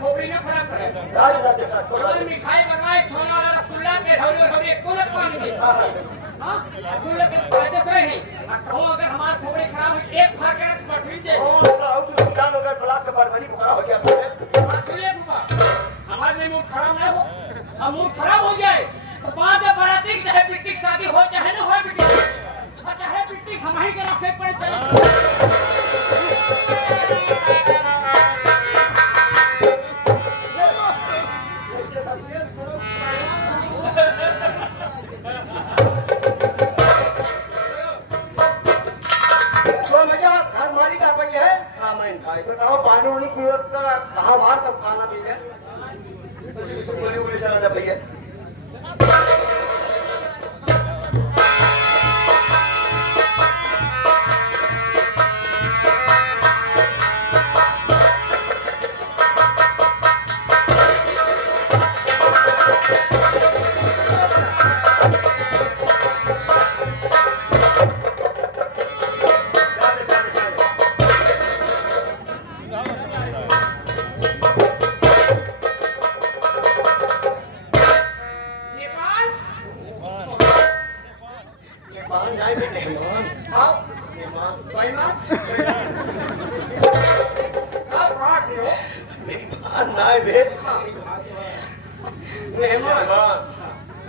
खोपड़ी ना खराब करे मिठाई बनवाए छोला वाला रसगुल्ला पे धौले कोने पानी दे सुन ले फायदे से नहीं कहो अगर हमार खोपड़ी खराब हो एक फाके पठरी दे ओ साहब तू दुकान हो गया ब्लॉक के बड़बड़ी बुखार हो गया सुन ले बाबा हमारे मूड खराब ना हो हम मूड खराब हो जाए तो बाद में बाराती चाहे बिट्टी शादी हो चाहे ना हो बिट्टी चाहे बिट्टी हम ही के रखे पड़े चले बताओ पानी वानी की व्यवस्था कहाँ बाहर तब खाना भी है गोली गोली चला था भैया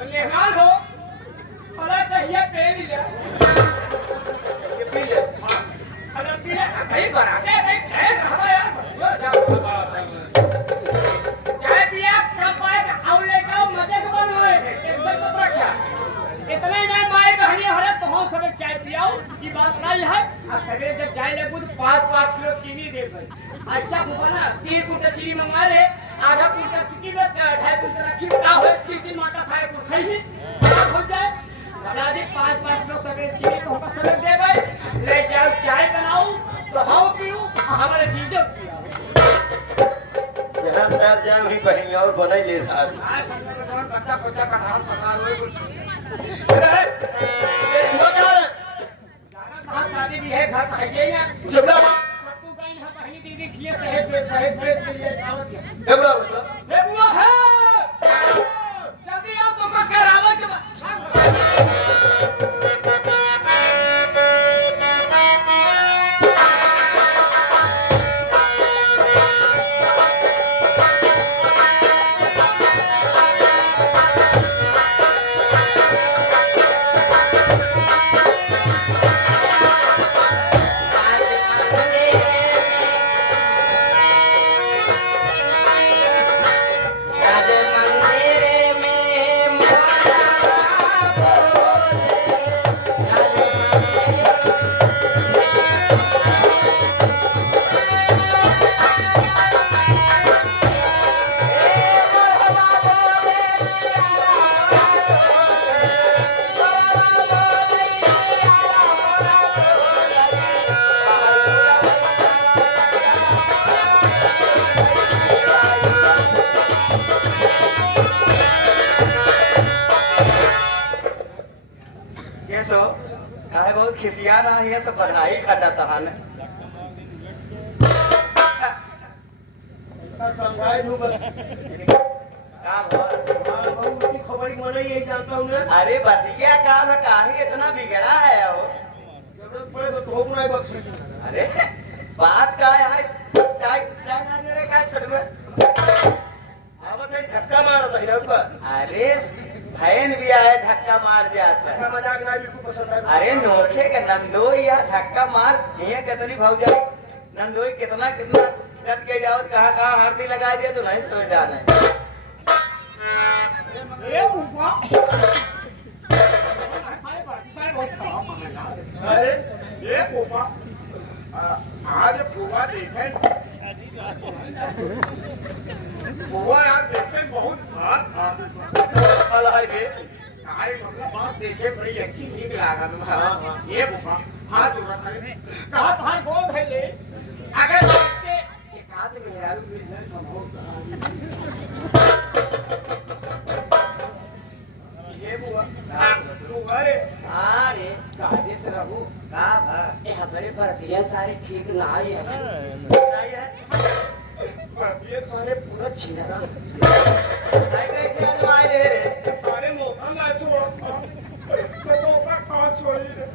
मेहमान हो बड़ा चाहिए पेन लिया ये पी ले अरे पी भाई बनाते भाई है हमारा यार चाय पिया कब पाए आओ ले जाओ मजे के बन होए टेंशन तो रखा इतने नहीं माई बहनी हरे तो हम सब चाय पियाओ की बात नहीं है अब सवेरे जब चाय लेबू तो 5-5 किलो चीनी दे भाई ऐसा हुआ ना 3 कुंटल चीनी मंगा ले आधा कुंटल चुकी में 2.5 कुंटल रखी का हो 3 माटा खाए तो खाई ही हो जाए बना दे 5-5 किलो सवेरे चीनी तो हमको सवेरे दे भाई ले जाओ चाय बनाओ तो हम पीऊं हमारे चीजें जहाँ शहर जाए वहीं कहीं और बना ले साहब बच्चा बच्चा का हाथ सरकार कहाँ शादी भी है घर खाइए या सत्तू का यहाँ बहनी दीदी खिए सहेज भेज के लिए ये बुआ है जल्दी आओ तो का करावा के बहुत खिसिया रहा है सब बधाई खटा तहान समझाए दो बस खबर मना यही जानता हूँ ना अरे बतिया काम है काहे इतना बिगड़ा है वो जरूरत पड़े तो ठोक ना बख्श अरे बात का है चाय चाय ना मेरे का छोड़ आवत है धक्का मारा था हिराब का अरे फैन भी आए धक्का मार जाता है मजाक ना भी पसंद है अरे नोखे का नंदोई या धक्का मार ये कितनी भाग जाए नंदोई कितना कितना कट के जाओ कहाँ आरती लगा दिया तो नहीं तो जाना है अरे ये पोपा आज पोपा देखे पोपा आज देखे बहुत बात फल है बे अरे मतलब बात देखे बड़ी अच्छी ठीक लागत बा। ये बुआ हाथ जोड़ा था कहा तुम्हारे गोद है ले अगर इससे एक आदमी मेहरारू मिल जाए तो बहुत ये बुआ तू अरे अरे काहे से रहू का भा ये हमारे भरतिया सारे ठीक ना आई है नहीं है भरतिया सारे पूरा छीना आई कैसे आजमाए दे रे सारे मौका ना छोड़ तो मौका कहाँ छोड़ी रे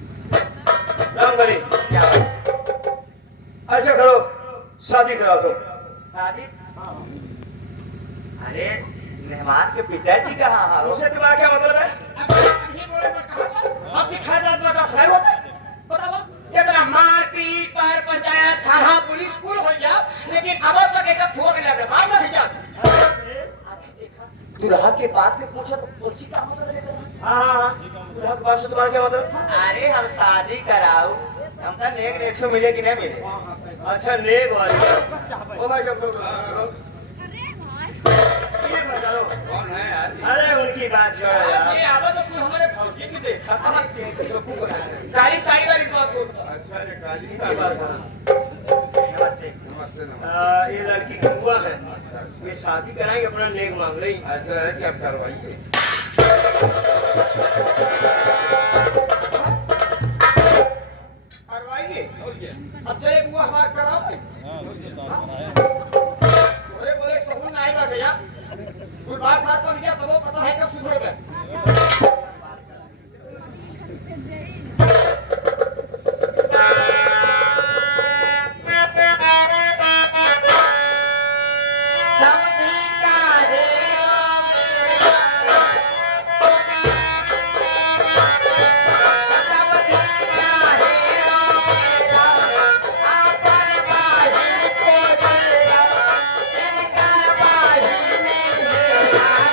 राम बड़ी क्या ऐसा करो शादी कराओ तो शादी अरे मेहमान के पिताजी कहाँ हैं उसे तुम्हारा क्या मतलब है? ये बोले मैं कहा अब सिखा दे का सही होता है बताओ इतना मार पीट पर पंचायत थाना पुलिस कुल हो गया लेकिन अब तक एक फुआ के लगे मार नहीं जाता आखिर देखा दुल्हा के बात में पूछा तो पुलिस का मतलब लेकर हाँ दुल्हा के पास से तुम्हारा क्या मतलब? अरे हम शादी कराऊ हम तो नेक नेक को मिले कि नहीं मिले अच्छा नेक वाली ओ भाई सब लोग कौन है यार अरे उनकी बात छोड़ो ये यार अब तो कोई हमारे फौजी की देखा काली साड़ी वाली बात हो अच्छा ये काली की साड़ी बात है। नमस्ते नमस्ते नमस्ते ये लड़की की बुआ है ये शादी कराएंगे अपना नेक मांग रही अच्छा है क्या करवाइए करवाइए अच्छा ये बुआ हमार कराओ बोले बोले सहून नहीं बा गया कोई बात साथ बन गया तो वो पता है कब सुधरेगा समझी का रे समझी का रे आपन बाजी को दिया इनका बाजी में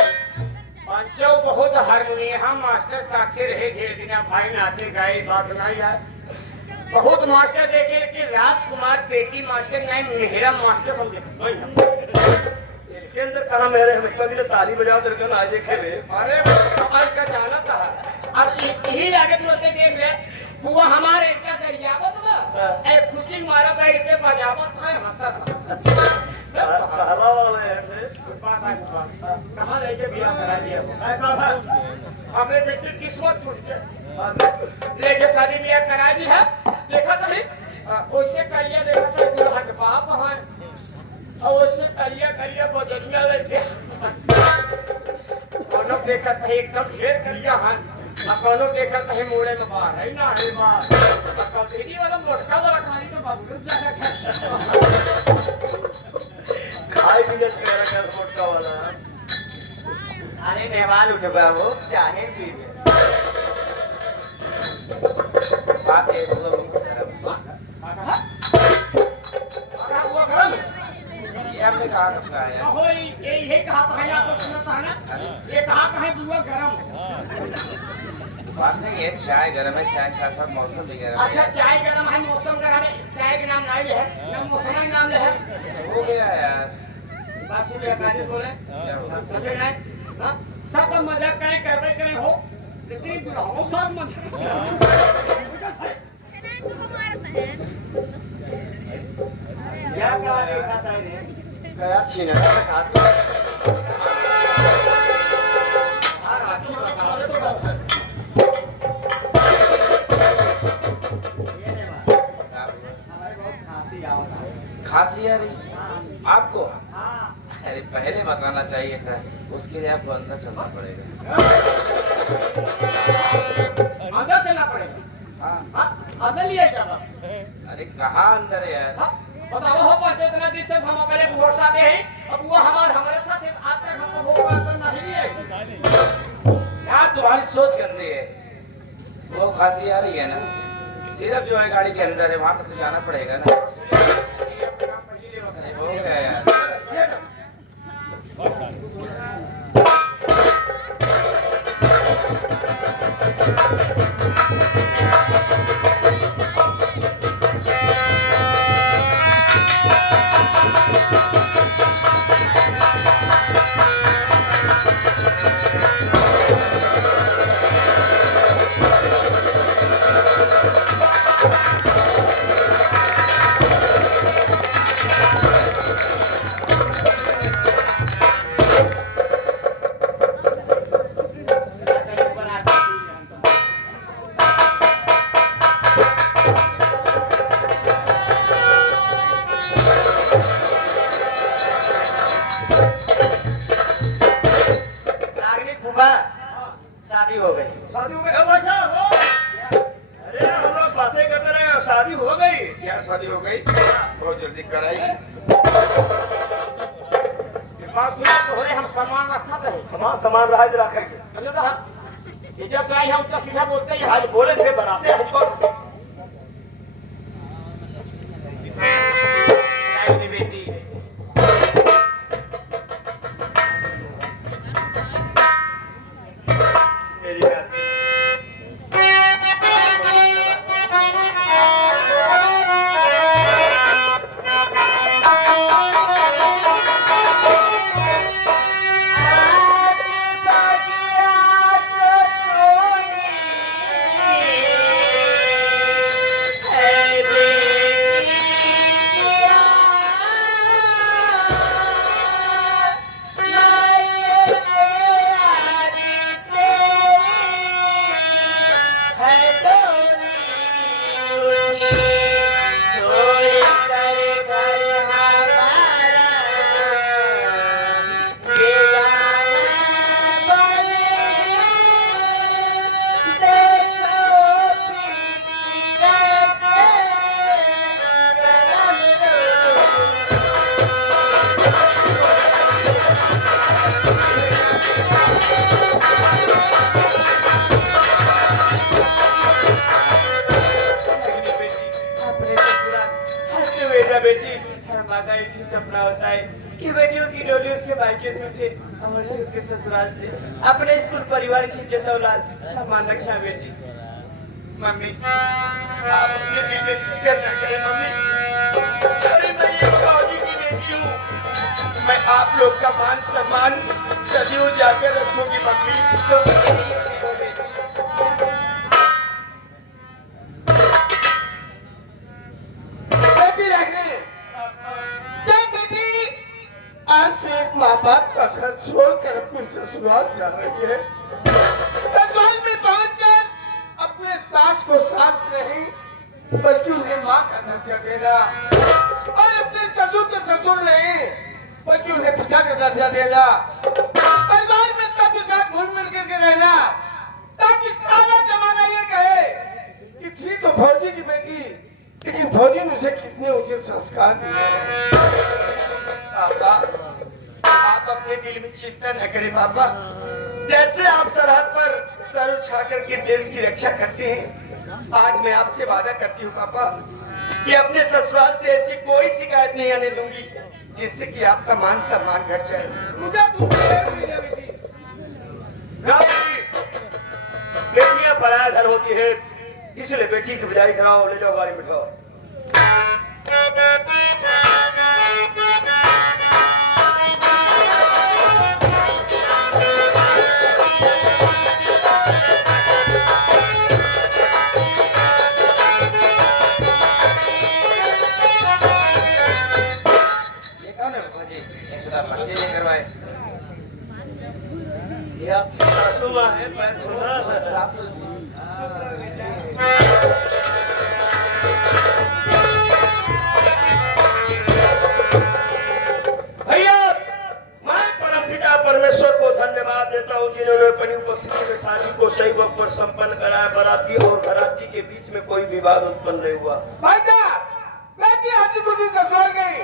पंचो बहुत हारमोनियम मास्टर साथे रहे घेर दिना भाई नाचे गाए बात नहीं यार बहुत मास्टर देखे कि राजकुमार पेटी मास्टर नहीं मेहरा मास्टर हम देखे इसके अंदर कहा मेरे हम कभी तो ताली बजाओ तेरे को आज खेले अरे कमाल का जाना था अब यही आगे तुरंत देख ले बुआ हमारे इनका दरियावत ना ए खुशी मारा बैठ के बजावत है हंसा कहला वाले हैं कहाँ रह के बियाह करा दिया हमने बेटी किस्मत टूट गई लेके शादी बियाह करा दी है देखा तो नहीं वैसे करिया देखा तो दुल्हा के बाप है और वैसे करिया करिया बजरिया लेके कौनो देखा तो एकदम ढेर करिया है कौनो देखा तो मोड़े में बाहर है ना है बाहर दीदी वाला मोटका वाला खाली तो बाबू ज्यादा खाई भी जब तेरा कर मोटका वाला अरे मेहमान उठ बाबू चाहे पी बात है ये आपने कहा रखा है ये कहा था आपको सुना था ना ये कहा है बुआ गरम बात नहीं है चाय गरम है चाय के साथ मौसम भी गरम अच्छा चाय गरम है मौसम गरम है चाय के नाम नहीं है ना मौसम का नाम है हो गया यार बात सुन काजी बोले समझे नहीं हां सब मजाक करें हो लेकिन बुलाओ सब मजाक क्या कहा देखा था रे गया छीना का राखी बता खांसी आ रही आपको अरे पहले बताना चाहिए था उसके लिए आपको अंदर चलना पड़ेगा अंदर चलना पड़ेगा अंदर लिए जाना। अरे कहाँ अंदर है यार? बताओ हो पाते इतना दिन से हम अपने बुआ साथे हैं, अब वो हमारे साथ आज तक हमको वो बात नहीं लिए। यार तुम्हारी सोच गंदी है। वो खांसी आ रही है ना, सिर्फ जो है गाड़ी के अंदर है, वहां तक तो जाना पड़ेगा ना। हो गया यार। शादी हो गई। शादी हो गई? अच्छा हो। अरे हम लोग बातें करते रहे, शादी हो गई। क्या शादी हो गई? बहुत जल्दी कराई। बात सुना तो हो रहे हम सामान रखा थे। हमारा सामान रहा तो रखेंगे। समझो तो हम इज्जत से आई हम तो सीधा बोलते हैं आज बोले थे बनाते हैं छोड़। नहीं बेटी, मेरी बात सुन। बेटी, हर माँ का एक ही सपना होता है कि बेटियों की डोली उसके मायके से उठे और उसके ससुराल से अपने स्कूल परिवार की इज्जत औलाद सम्मान रखना। बेटी, मम्मी आप अपने दिल में फिक्र न करें। मम्मी, अरे मैं एक फौजी की बेटी हूँ, मैं आप लोग का मान सम्मान सदैव जाकर रखूंगी। मम्मी तो आज तो एक माँ बाप का घर छोड़कर अपने ससुराल जा रही है। ससुराल में पहुंचकर अपने सास को सास नहीं बल्कि उन्हें माँ का दर्जा देना और अपने ससुर को ससुर नहीं बल्कि उन्हें पिता का दर्जा देना। परिवार में सबके साथ घुल मिल करके रहना ताकि सारा जमाना ये कहे कि थी तो फौजी की बेटी, लेकिन फौजी ने उसे कितने ऊंचे संस्कार दिए हैं। आप अपने दिल में चिंता न करें बाबा। जैसे आप सरहद पर सर उठा करके देश की रक्षा करते हैं, आज मैं आपसे वादा करती हूँ पापा कि अपने ससुराल से ऐसी कोई शिकायत नहीं आने दूंगी जिससे कि आपका मान सम्मान घट जाए। बेटियां पराया घर होती है, इसलिए बेटी की विदाई कराओ, ले जाओ गाड़ी बिठाओ। परमेश्वर को धन्यवाद देता हूँ जिन्होंने अपनी उपस्थिति में शादी को सही वक्त पर संपन्न कराया। बाराती और बाराती के बीच में कोई विवाद उत्पन्न नहीं हुआ। भाई साहब बेटी हंसी खुशी ससुराल गई,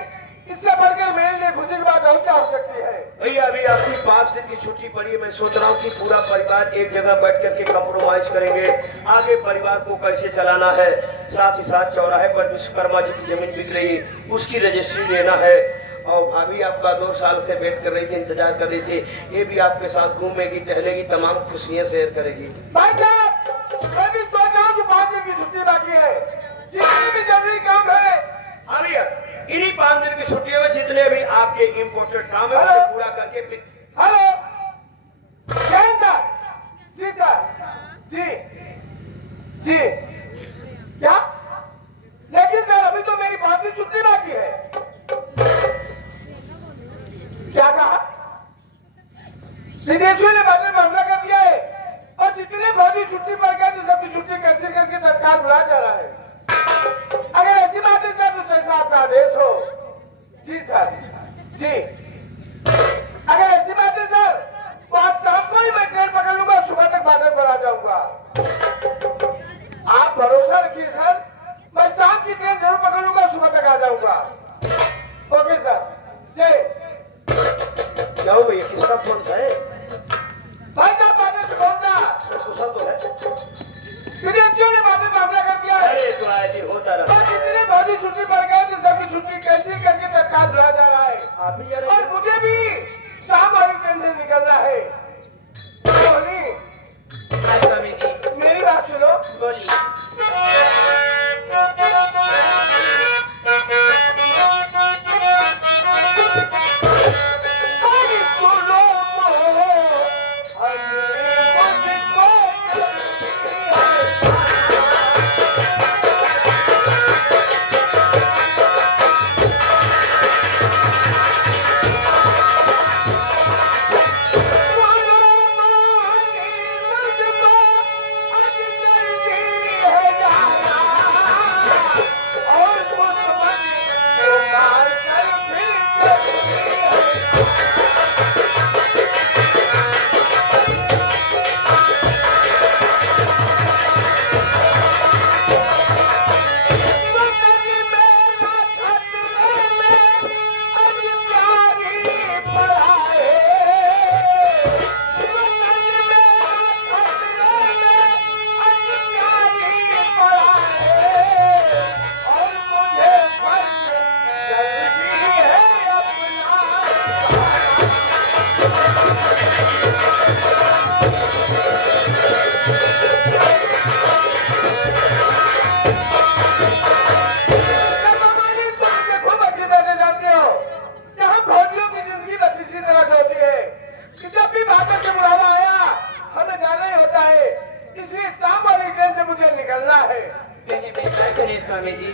इससे बढ़कर मेरे लिए खुशी की बात और क्या हो सकती है? भैया अभी आपकी 5 दिन की छुट्टी पड़ी है, मैं सोच रहा हूँ कि पूरा परिवार एक जगह बैठ करके कंप्रोमाइज करेंगे, आगे परिवार को कैसे चलाना है। साथ ही साथ चौराहे पर विश्वकर्मा जी की जमीन बिक रही, उसकी रजिस्ट्री लेना है। और भाभी आपका 2 साल से वेट कर रही थी, इंतजार कर रही थी, ये भी आपके साथ घूमेगी, टहलेगी, तमाम खुशियाँ शेयर करेगी। भाई साहब मैं भी सोच रहा हूँ कि 5 दिन की छुट्टी बाकी है, जितने भी जरूरी काम है हाँ भैया इन्हीं 5 दिन की छुट्टियों में जितने भी आपके इम्पोर्टेंट काम है उसे पूरा करके हेलो जैन सर, जी सर, जी जी क्या? लेकिन सर अभी तो मेरी 5 दिन छुट्टी बाकी है। क्या कहा? विदेशियों ने बदले में हमला कर दिया है और जितने फौजी छुट्टी पर गए थे सबकी छुट्टी कैंसिल करके तत्काल बुलाया जा रहा है। अगर ऐसी बात है सर तो जैसा आपका आदेश हो। जी सर, जी अगर ऐसी बात है सर तो आज शाम को ही मैं ट्रेन पकड़ लूंगा, सुबह तक बॉर्डर पर आ जाऊंगा। आप भरोसा रखिए सर, मैं शाम की ट्रेन जरूर पकड़ लूंगा, सुबह तक आ जाऊंगा। ओके सर, जय। क्या हो भैया किसका फोन था? भाई साहब बॉर्डर से कौन था? कुशल तो है। विदेशियों ने बॉर्डर पर हमला कर दिया है अरे तो ऐसे होता रहा। और जितने फौजी छुट्टी पर गए थे सबकी छुट्टी कैंसिल करके तत्काल बुलाया जा रहा है। आप भी यार और मुझे भी शाम वाली ट्रेन से निकलना है। सोनी, मेरी बात सुनो। अरे सुनो स्वामी जी।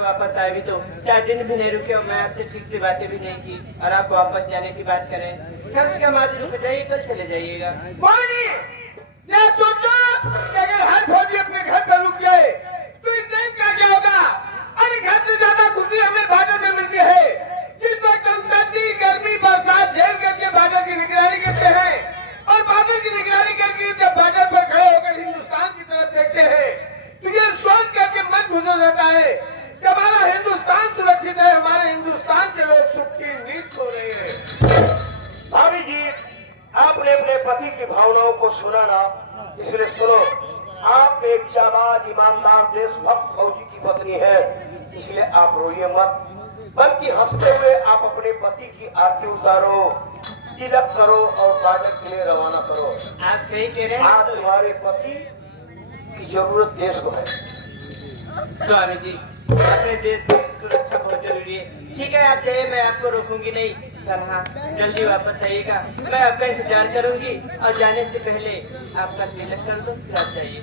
वापस आए भी तो 4 दिन भी नहीं रुके और मैं आपसे ठीक से बातें भी नहीं की और आप वापस जाने की बात करें। कम से कम आज रुक जाइए, कल चले जाइएगा। सोचो कि अगर हर फौजी अपने घर पर रुक जाए तो इस देश का क्या होगा? अरे घर से ज्यादा खुशी हमें बॉर्डर में मिलती है, जिस वक्त हम सर्दी गर्मी बरसात झेल करके बॉर्डर की निगरानी करते हैं और बॉर्डर की निगरानी करके जब बॉर्डर पर खड़े होकर हिंदुस्तान की तरफ देखते हैं रहता है कि हमारा हिंदुस्तान सुरक्षित है, हमारे हिंदुस्तान के लोग सुख की नींद सो रहे हैं। भाभी जी, आपने अपने पति की भावनाओं को सुना ना, इसलिए सुनो, आप एक जाबाज ईमानदार देशभक्त फौजी की पत्नी है, इसलिए आप रोइए मत, बल्कि हंसते हुए आप अपने पति की आरती उतारो, तिलक करो और बादल के लिए रवाना करो। आप सही कह रहे हैं। आज तुम्हारे पति की जरूरत देश को है। स्वामी जी, अपने देश की सुरक्षा बहुत जरूरी है। ठीक है, आप जाइए, मैं आपको रोकूंगी नहीं। पर हाँ, जल्दी वापस आइएगा, मैं आपका इंतजार करूंगी। और जाने से पहले आपका तिलक कर दो, फिर आप जाइए।